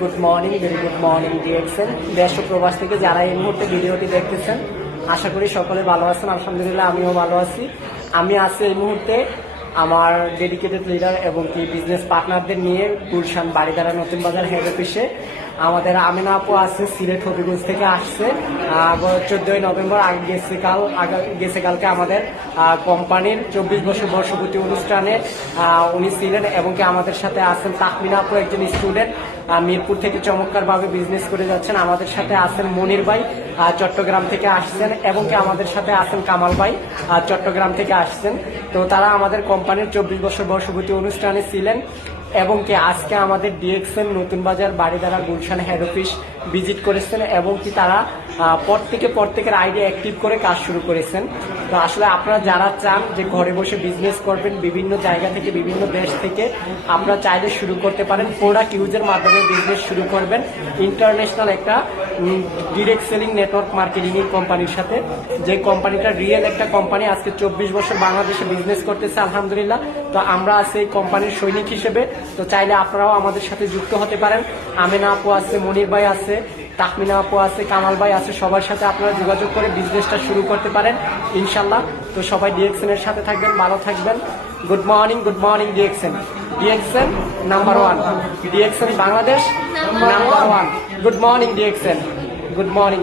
Good morning, very good morning DXN. দেশ ও প্রবাস থেকে যারা এই মুহূর্তে ভিডিওটি দেখতেছেন, আশা করি সকলে ভালো আছেন। আলহামদুলিল্লাহ আমিও ভালো আছি। আমি আছি এই মুহূর্তে আমার ডেডিকেটেড লিডার এবং কি বিজনেস পার্টনারদের নিয়ে গুলশান বাড়িধারা নতুন বাজার হেড অফিসে। আমাদের আমিনা আপু আছে, সিলেট হবিগঞ্জ থেকে আসছে। 14ই নভেম্বর গেছে কালকে আমাদের কোম্পানির 24 বছর বর্ষপূর্তি অনুষ্ঠানে উনি ছিলেন এবং কি আমাদের সাথে আছেন তাহমিনা আপু, একজন স্টুডেন্ট মিরপুর থেকে চমৎকারভাবে বিজনেস করে যাচ্ছেন। আমাদের সাথে আছেন মনির ভাই, চট্টগ্রাম থেকে আসছেন এবং কি আমাদের সাথে আছেন কামাল ভাই, চট্টগ্রাম থেকে আসছেন। তো তারা আমাদের কোম্পানির 24 বছর বর্ষপূর্তি অনুষ্ঠানে ছিলেন এবং কি আজকে আমাদের ডিএক্সএন নতুন বাজার Baridhara Gulshan head office visit করেছেন এবং কি তারা প্রত্যেকের আইডি অ্যাক্টিভ করে কাজ শুরু করেছেন। তো আসলে আপনারা যারা চান যে ঘরে বসে বিজনেস করবেন, বিভিন্ন জায়গা থেকে বিভিন্ন দেশ থেকে আপনারা চাইলে শুরু করতে পারেন। প্রোডাক্ট ইউজের মাধ্যমে বিজনেস শুরু করবেন ইন্টারন্যাশনাল একটা ডিরেক্ট সেলিং নেটওয়ার্ক মার্কেটিং এর কোম্পানির সাথে, যে কোম্পানিটা রিয়েল একটা কোম্পানি। আজকে 24 বছর বাংলাদেশে বিজনেস করতেছে আলহামদুলিল্লাহ। তো আমরা আছি এই কোম্পানির সৈনিক হিসেবে। তো চাইলে আপনারাও আমাদের সাথে যুক্ত হতে পারেন। আমিনা আপু আছে, মনির ভাই আছে, তাহমিনা আপু আছে, কামাল ভাই আছে, সবার সাথে আপনারা যোগাযোগ করে বিজনেসটা শুরু করতে পারেন ইনশাল্লাহ। তো সবাই ডিএক্সএন এর সাথে থাকবেন, ভালো থাকবেন। Good morning DXN. DXN number 1, DXN Bangladesh number 1। Good morning DXN, good morning.